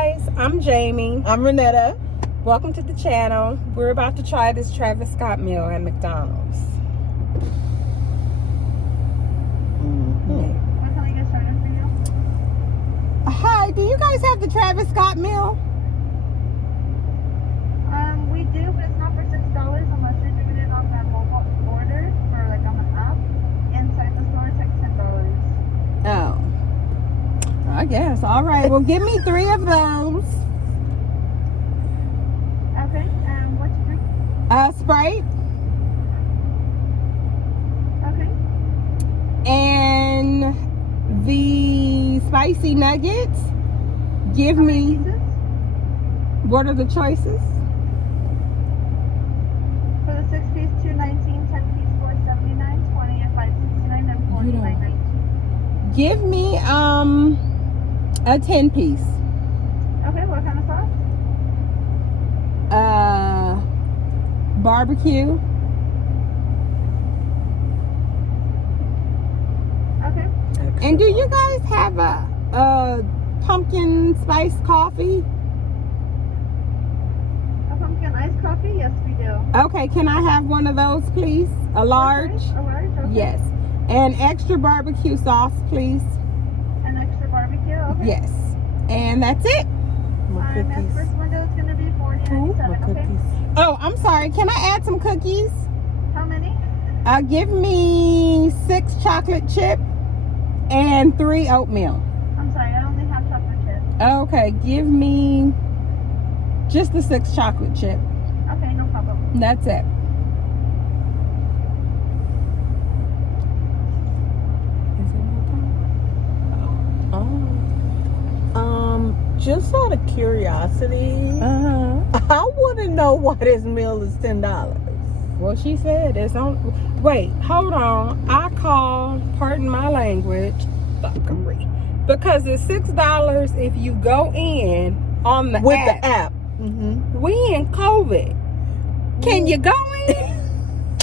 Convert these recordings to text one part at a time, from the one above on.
guys, I'm Jamie. I'm Renetta. Welcome to the channel. We're about to try this Travis Scott meal at McDonald's. What can I get started for you? Hi, do you guys have the Travis Scott meal? We do, but it's not for $6 unless you're doing it on that mobile order or like on the app. Inside the store, it's like $10. Oh. I guess. All right. Well, give me 3 of those. Okay. What's your drink? Sprite. Okay. And the spicy nuggets. Give How many me. pieces? What are the choices? For the 6-piece, $2.19, 10-piece, $4.79, 20 at $5.69, and $49.19. Give me a 10-piece. Okay. What kind of sauce? Barbecue. Okay. And do you guys have a pumpkin spice coffee? A pumpkin iced coffee? Yes, we do. Okay, can I have one of those, please? A large? Okay. A large? Okay. Yes. And extra barbecue sauce, please. An extra barbecue? Okay. Yes. And that's it. My That cookies. first window is going to be My $40.97, okay? cookies. Oh, I'm sorry. Can I add some cookies? How many? Give me 6 chocolate chip and 3 oatmeal. I'm sorry, I only have chocolate chip. Okay, give me just the 6 chocolate chip. Okay, no problem. That's it. Is it my time? Just out of curiosity, I want to know why this meal is $10. Well, she said it's on. Wait, hold on. I call, pardon my language, fuckery. Because it's $6 if you go in on the With app. the app. Mm-hmm. We in COVID. Can you go in?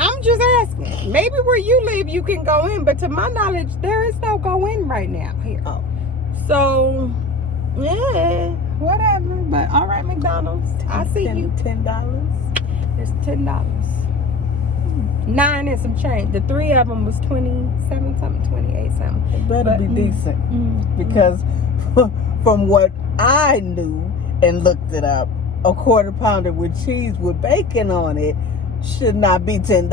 I'm just asking. Maybe where you live, you can go in, but to my knowledge, there is no go in right now here. Oh. So, yeah, whatever. But all right, McDonald's, I see you. $10. It's $10. 9 and some change. The 3 of them was 27 something, 28 something. It better But, be decent. Because from what I knew and looked it up, a quarter pounder with cheese with bacon on it should not be $10.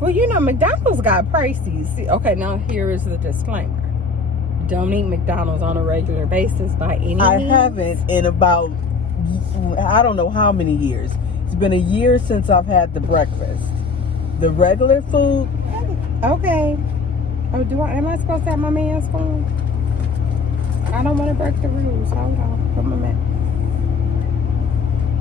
Well, you know, McDonald's got prices. See, okay, now here is the disclaimer. Don't eat McDonald's on a regular basis by any I means. haven't in about, I don't know how many years. It's been a year since I've had the breakfast. The regular food, Okay. Oh, am I supposed to have my man's phone? I don't want to break the rules. Hold on. Put my man.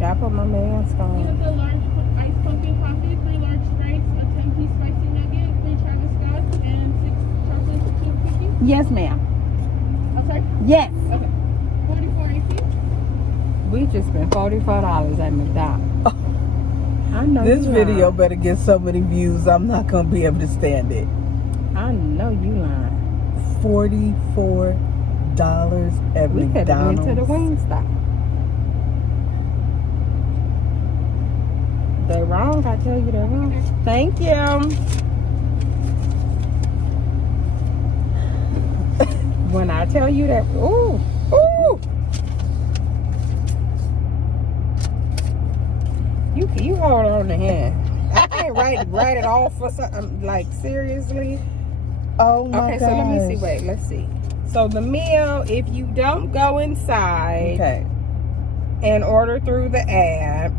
Yeah, I put my man's You phone. have the large iced pumpkin coffee, 3 large Sprites, a 10-piece spicy nugget, 3 Travis Scott's, and 6 chocolate chip cookies. Yes, ma'am. I'm sorry? Yes. Okay. 44.18. We just spent $44 at McDonald's. I know this you video lying. better get so many views, I'm not going to be able to stand it. I know you lying. $44 at We could have went McDonald's. to the Wingstop. They wrong, I tell you they're wrong. Thank you. When I tell you that, ooh, ooh. You hold on to hand. I can't write it off for something, like, seriously. Oh my Okay, gosh. so let me see. Wait, let's see. So the meal, if you don't go inside Okay. and order through the app,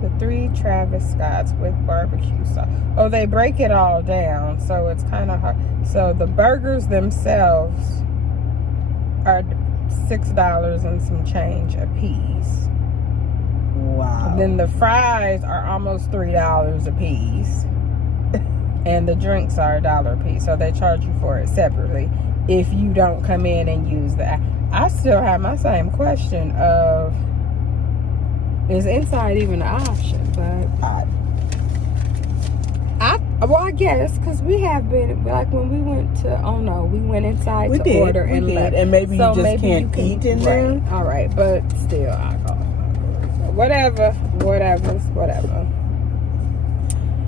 the 3 Travis Scotts with barbecue sauce. Oh, they break it all down, so it's kind of hard. So the burgers themselves are $6 and some change a piece. Wow. Then the fries are almost $3 a piece. And the drinks are $1 a piece. So they charge you for it separately if you don't come in and use the app. I still have my same question of, is inside even an option? But Well, I guess because we have been like when we went to. Oh no, we went inside We to did, order we and did. left. And maybe So you just maybe can't you eat in there. Right. All right, but still, I call whatever.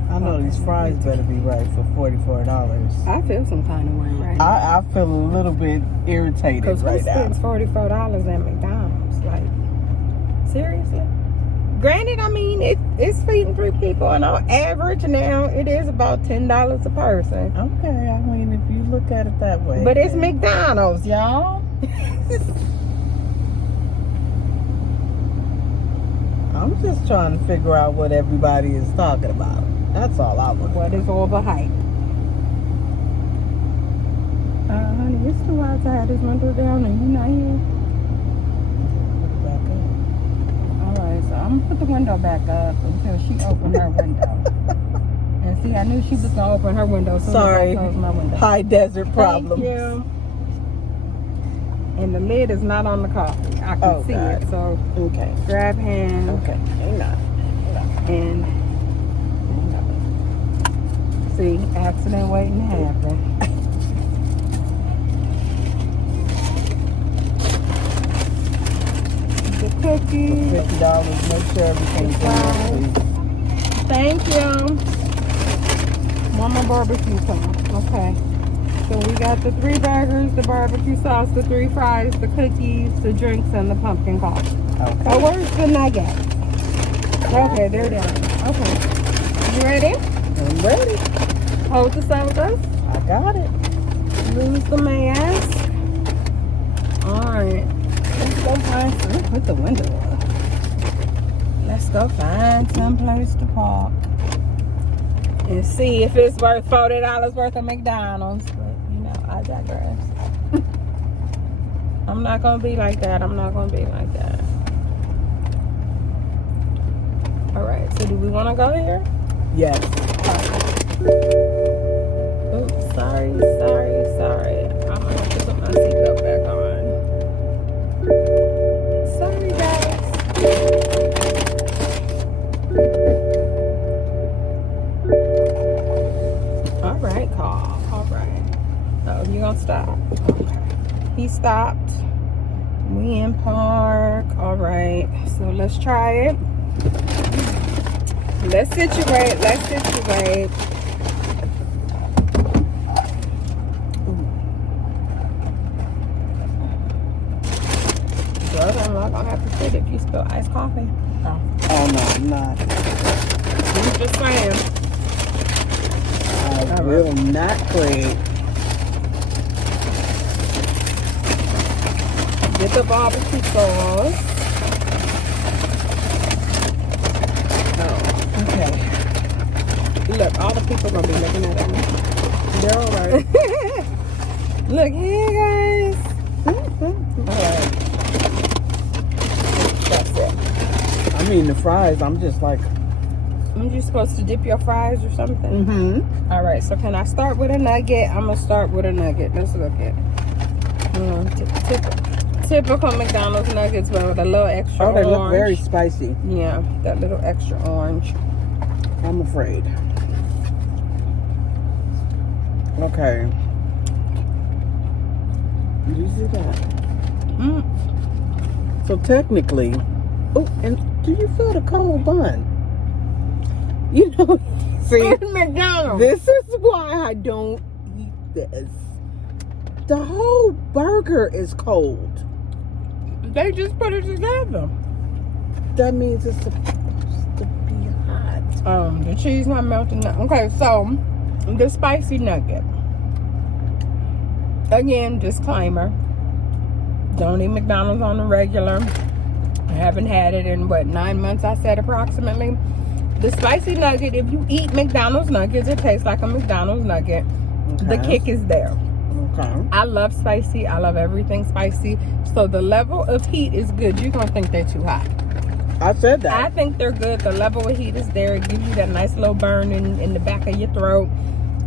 I know these fries better be right for $44. I feel some kind of way right now. I feel a little bit irritated Because right who now. spends $44 at McDonald's? Like, seriously? Granted, I mean, it's feeding 3 people, and on average now, it is about $10 a person. Okay, I mean, if you look at it that way. But it's then- McDonald's, y'all. I'm just trying to figure out what everybody is talking about. That's all I want. What is all the hype? Honey, it's too hot to have this window down, and you not here. Alright, so I'm gonna put the window back up until she opened her window. And see, I knew she was gonna open her window, so Sorry. I closed my window. High desert problems. Thank you. And the lid is not on the coffee. I can see God. it. So Okay. grab hand Okay. Hang on. and see, accident waiting to happen. The cookies. $50. Make sure everything's in there, please. Thank you. One more barbecue sauce. Okay. So we got the 3 burgers, the barbecue sauce, the 3 fries, the cookies, the drinks, and the pumpkin coffee. Okay. Oh, where's the nugget? Okay, they're down. Okay. You ready? I'm ready. Hold the sodas. I got it. Lose the mask. Alright. Let's go find some. Put the window up. Let's go find some place to park. And see if it's worth $40 worth of McDonald's. But, you know, I digress. I'm not going to be like that. Alright, so do we want to go here? Yes. Oops, sorry. I'm going to have to put my seatbelt back on. Sorry, guys. Alright, Carl. Alright. Oh, you gonna stop? Okay. He stopped. We in park. Alright. So let's try it. Let's situate. Brother, I'm not gonna have to sit if you spill iced coffee. Oh no, I'm not. I'm just saying. I will not create. Get the barbecue sauce. Oh, okay. Look, all the people gonna be looking at me. They're alright. Look here, guys. Alright. That's it. I mean, the fries, I'm just like, Aren't you supposed to dip your fries or something? mm-hmm. Alright, so can I start with a nugget? I'm gonna start with a nugget. Let's look at typical McDonald's nuggets, but with a little extra Oh, they orange. look very spicy. Yeah, that little extra orange. I'm afraid. Okay. Did you see that? Mm. So technically, oh, and do you feel the cold bun? You know, see, It's McDonald's. this is why I don't eat this. The whole burger is cold. They just put it together. That means it's supposed to be hot. The cheese not melting. Okay, so the spicy nugget. Again, disclaimer. Don't eat McDonald's on the regular. I haven't had it in 9 months, I said approximately. The spicy nugget, if you eat McDonald's nuggets, it tastes like a McDonald's nugget. The Okay. kick is there. Okay. I love spicy. I love everything spicy. So the level of heat is good. You're going to think they're too hot. I said that. I think they're good. The level of heat is there. It gives you that nice little burn in the back of your throat.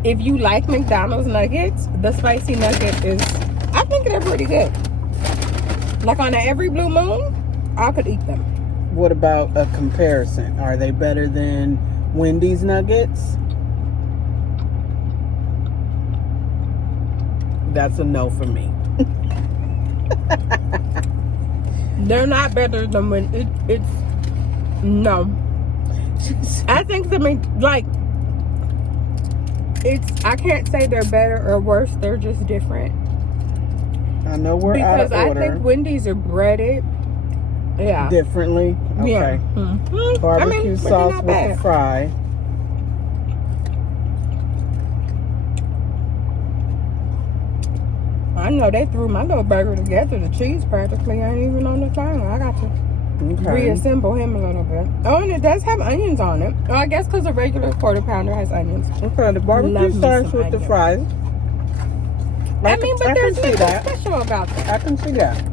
If you like McDonald's nuggets, the spicy nugget is, I think they're pretty good. Like on every blue moon, I could eat them. What about a comparison? Are they better than Wendy's nuggets? That's a no for me. They're not better than when it's no. I think like I can't say they're better or worse. They're just different. I know we're out of Because I order. think Wendy's are breaded. Yeah. Differently. Okay. Yeah. Mm-hmm. Barbecue but they're sauce not with bad. the fry. I know they threw my little burger together. The cheese practically ain't even on the thing. I got to reassemble him a little bit. Oh, and it does have onions on it. Oh, I guess because a regular quarter pounder has onions. Okay, the barbecue Love me sauce some with the onions. fries. I mean, but there's can see nothing that. special about that. I can see that.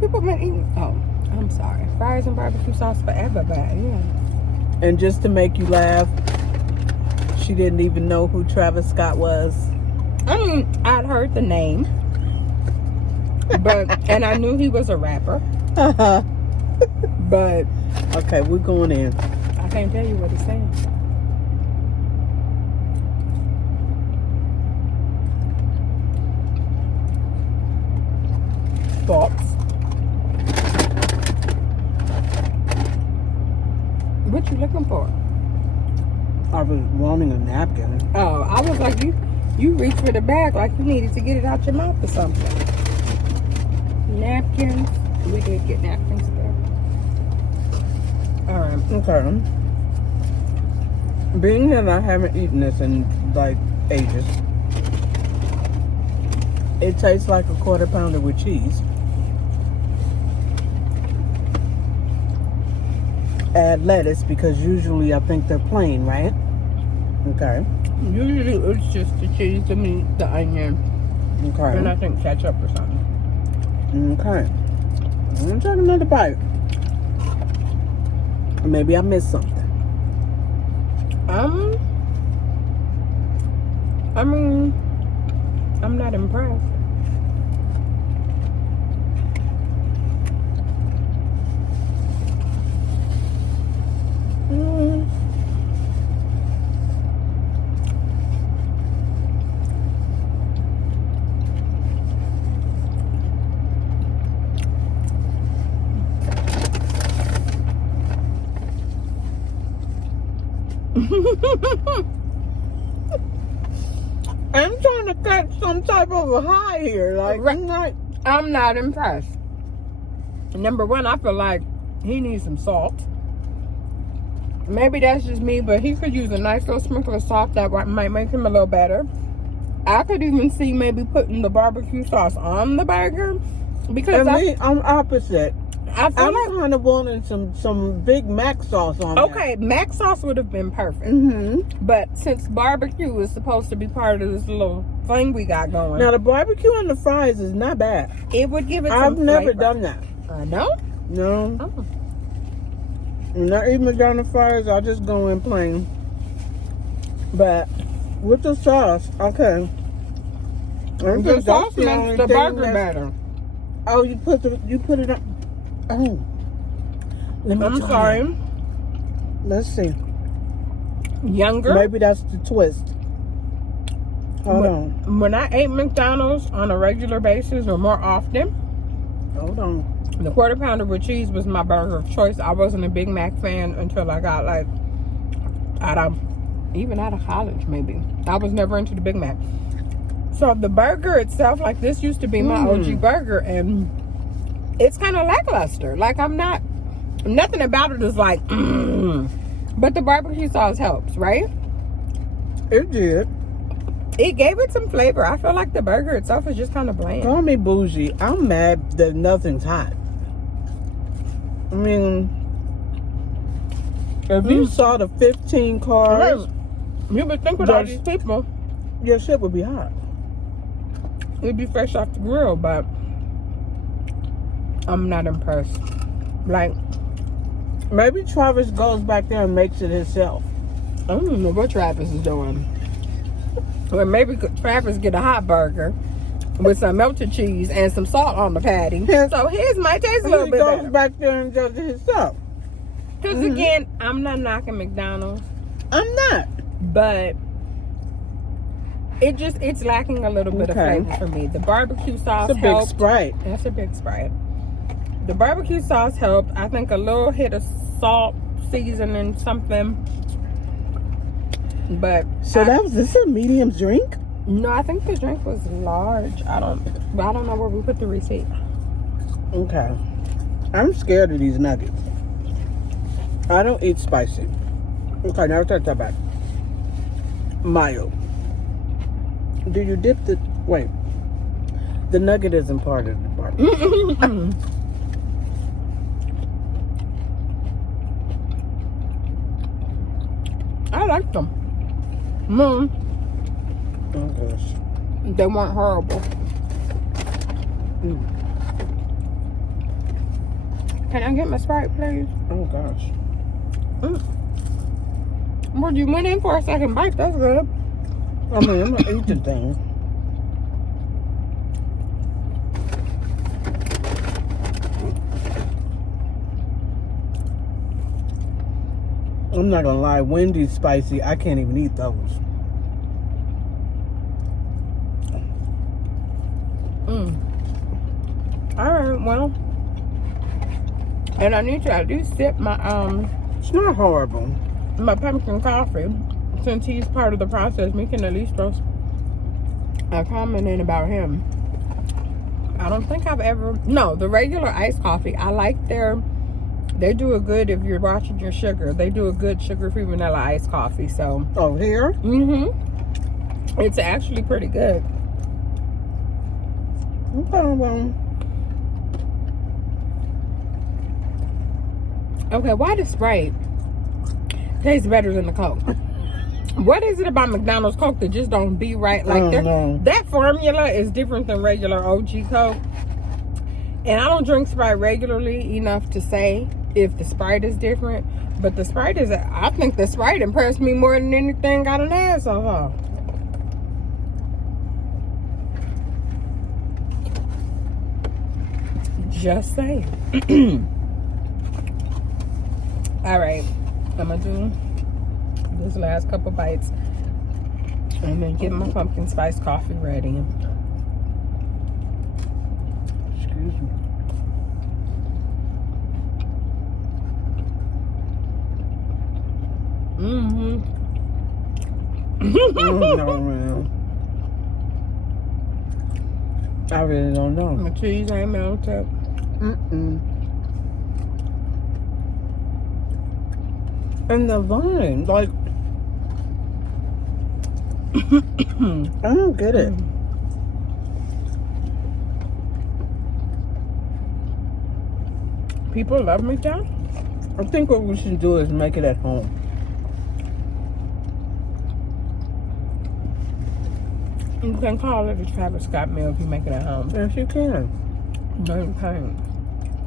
People been eating. Oh, I'm sorry. Fries and barbecue sauce forever, but yeah. And just to make you laugh, she didn't even know who Travis Scott was. I mean, I'd heard the name, and I knew he was a rapper, but Okay, we're going in. I can't tell you what he's saying. Thoughts? What you looking for? I was wanting a napkin. Oh, I was like, you reached for the bag like you needed to get it out your mouth or something. Napkins. We did get napkins there. All right. Okay. Being that I haven't eaten this in like ages, it tastes like a quarter pounder with cheese. Add lettuce because usually I think they're plain, right? Okay. Usually it's just the cheese, the meat, the onion, Okay. and I think ketchup or something. Okay. I'm gonna take another bite. Maybe I missed something. I mean, I'm not impressed. I'm trying to catch some type of a high here. Like, I'm not impressed. Number one, I feel like he needs some salt. Maybe that's just me, but he could use a nice little sprinkle of salt that might make him a little better. I could even see maybe putting the barbecue sauce on the burger because I'm opposite. I feel I'm like kind of wanting some Big Mac sauce on okay, Mac sauce would have been perfect. Mm-hmm. But since barbecue is supposed to be part of this little thing we got going, Now the barbecue and the fries is not bad. it would give it. I've some never flavor. done that. No. No, Oh. not even done the fries. I just go in plain. But with the sauce, okay. The sauce makes the burger better. Oh, you put it on. Oh, let me I'm try sorry. it. Let's see. Younger. Maybe that's the twist. Hold on. When I ate McDonald's on a regular basis or more often, Hold on. the quarter pounder with cheese was my burger of choice. I wasn't a Big Mac fan until I got like out of college maybe. I was never into the Big Mac. So the burger itself, like this used to be my OG burger, and it's kind of lackluster. Like nothing about it is like, but the barbecue sauce helps, right? It did. It gave it some flavor. I feel like the burger itself is just kind of bland. Call me bougie. I'm mad that nothing's hot. I mean, if you saw the 15 cars, You would think with all these people, your shit would be hot. it'd be fresh off the grill, but I'm not impressed. Like, Maybe Travis goes back there and makes it himself. I don't know what Travis is doing. Or maybe Travis get a hot burger with some melted cheese and some salt on the patty. So his might taste a little He bit goes better. back there and does it himself. Because again, I'm not knocking McDonald's, I'm not. but It's lacking a little bit of Okay. flavor for me. The barbecue sauce It's a big helped. Sprite. That's a big Sprite. The barbecue sauce helped. I think a little hit of salt, seasoning, something. But So this a medium drink? no, I think the drink was large. I don't know where we put the receipt. Okay. I'm scared of these nuggets. I don't eat spicy. Okay, now take that back. Mayo. Do you dip the... Wait. The nugget isn't part of the barbecue. I like them. Oh, gosh. They weren't horrible. Mm. Can I get my Sprite, please? Oh, gosh. Well, you went in for a second bite. That's good. I mean, I'm going to eat the thing. I'm not going to lie. Wendy's spicy. I can't even eat those. All right, well. And I need to at least sip my It's not horrible. my pumpkin coffee. Since he's part of the process, we can at least throw a comment in about him. I don't think I've ever... No, the regular iced coffee. I like they do a good, if you're watching your sugar, they do a good sugar-free vanilla iced coffee. So, Oh, here? it's actually pretty good. Okay, well. Okay, why the Sprite tastes better than the Coke? What is it about McDonald's Coke that just don't be right? Like that formula is different than regular OG Coke. And I don't drink Sprite regularly enough to say if the Sprite is different. But the Sprite is, I think the Sprite impressed me more than anything I done had so far. Just saying. All right, I'm gonna do this last couple bites and then get my pumpkin spice coffee ready. Excuse me. No, man. I really don't know. My cheese ain't melted. And the vine, like, I don't get it. People love McDonald's. I think what we should do is make it at home. You can call it a Travis Scott meal if you make it at home. Yes, you can. No, you can't.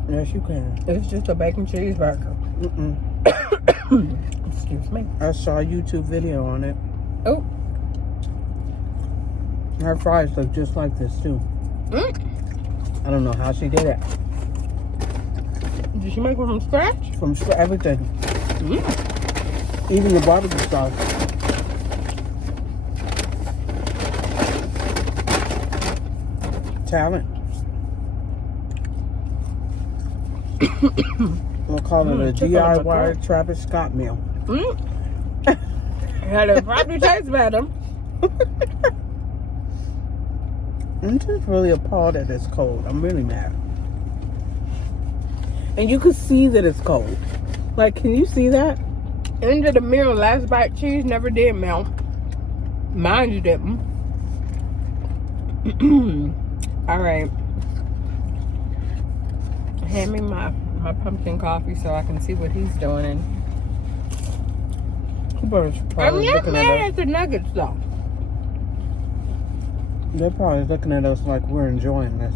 Yes, you can. It's just a bacon cheeseburger. Excuse me. I saw a YouTube video on it. Oh. Her fries look just like this, too. I don't know how she did it. Did she make them from scratch? From everything. Even the barbecue sauce. Talent. We'll call it a DIY Travis Scott meal. Yeah, it probably tastes better. I'm just really appalled that it's cold. I'm really mad. And you can see that it's cold. Like, can you see that? End of the meal, last bite cheese never did melt. Mine you didn't. All right. Hand me my pumpkin coffee so I can see what he's doing. And I'm not mad at the nuggets though. They're probably looking at us like we're enjoying this.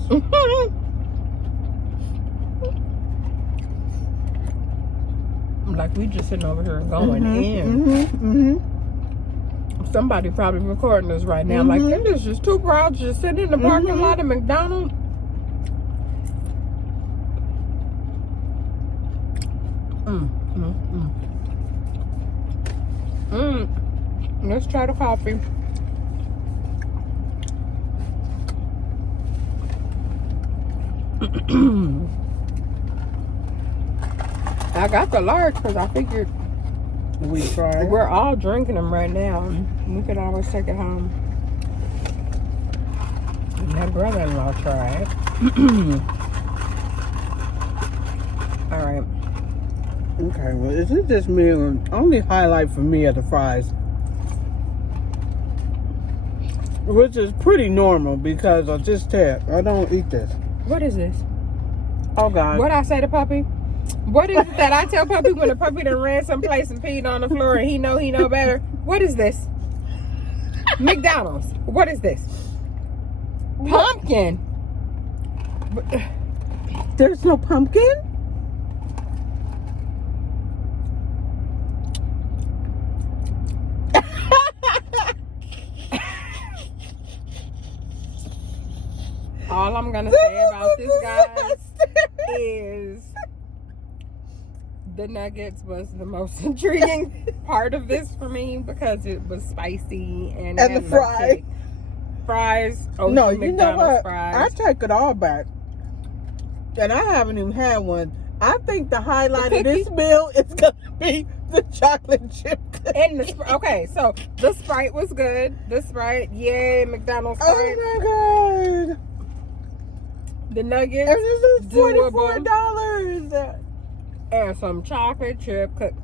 Like we just sitting over here going in. Somebody probably recording this right now. Like, this is just two bros just sitting in the parking lot of McDonald's. Let's try the coffee. I got the large because I figured We tried. we're all drinking them right now. We could always take it home. And my brother-in-law tried. All right. Okay, well, this meal only highlight for me are the fries, which is pretty normal because I just said I don't eat this. What is this? Oh God! What I say to Puppy? What is it that I tell Puppy when the puppy done ran someplace and peed on the floor and he know better? What is this? McDonald's. What is this? Pumpkin. There's no pumpkin. All I'm gonna say about this, guys, is the nuggets was the most intriguing part of this for me because it was spicy and And the fries. Fries. Oh No, you know McDonald's what? fries. I take it all back, and I haven't even had one. I think the highlight of this meal is gonna be the chocolate chip cookie. And okay, so the Sprite was good. The Sprite, yay, McDonald's Sprite. Oh my God! The nuggets, And this is doable. $44. And some chocolate chip cookie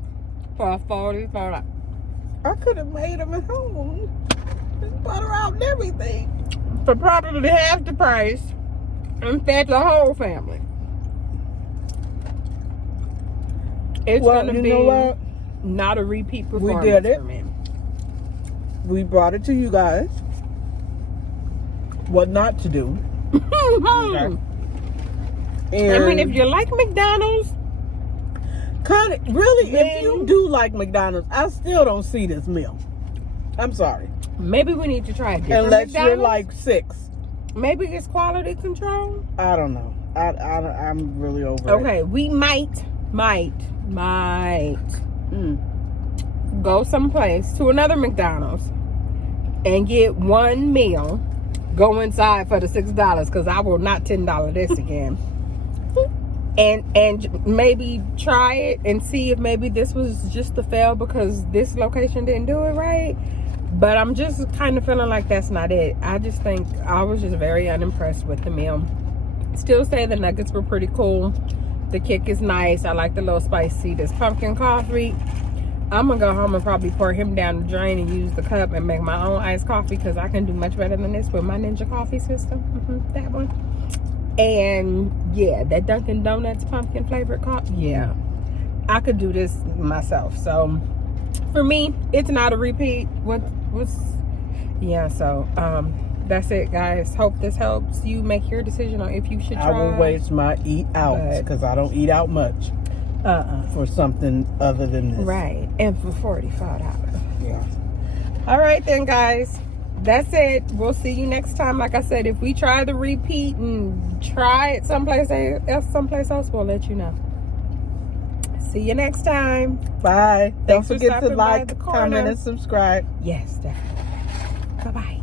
for $44. I could have made them at home. Just butter out and everything. For probably half the price and fed the whole family. It's Well, gonna you be know what? not a repeat performance did it. for me. We brought it to you guys. What not to do. I And mean, if you like McDonald's, kind of really, then- if you do like McDonald's, I still don't see this meal. I'm sorry. maybe we need to try a different Unless you're McDonald's. like 6. Maybe it's quality control. I don't know. I'm really over it. Okay, we might Mm. go someplace to another McDonald's and get one meal. Go inside for the $6 because I will not $10 this again. and maybe try it and see if maybe this was just a fail because this location didn't do it right. But I'm just kind of feeling like that's not it. I just think I was just very unimpressed with the meal. Still say the nuggets were pretty cool. The kick is nice. I like the little spicy. This pumpkin coffee. I'm gonna go home and probably pour him down the drain and use the cup and make my own iced coffee because I can do much better than this with my Ninja coffee system. That one. And yeah, that Dunkin' Donuts pumpkin flavored coffee. Yeah, I could do this myself. So for me, it's not a repeat. So that's it, guys. Hope this helps you make your decision on if you should try. I will waste my eat out But- because I don't eat out much for something other than this. Right, and for $45. Yeah. All right then, guys. That's it. We'll see you next time. Like I said, if we try the repeat and try it someplace else, we'll let you know. See you next time. Bye. Don't Thanks for forget to stopping by like, the corner. comment, and subscribe. Yes, definitely. Bye-bye.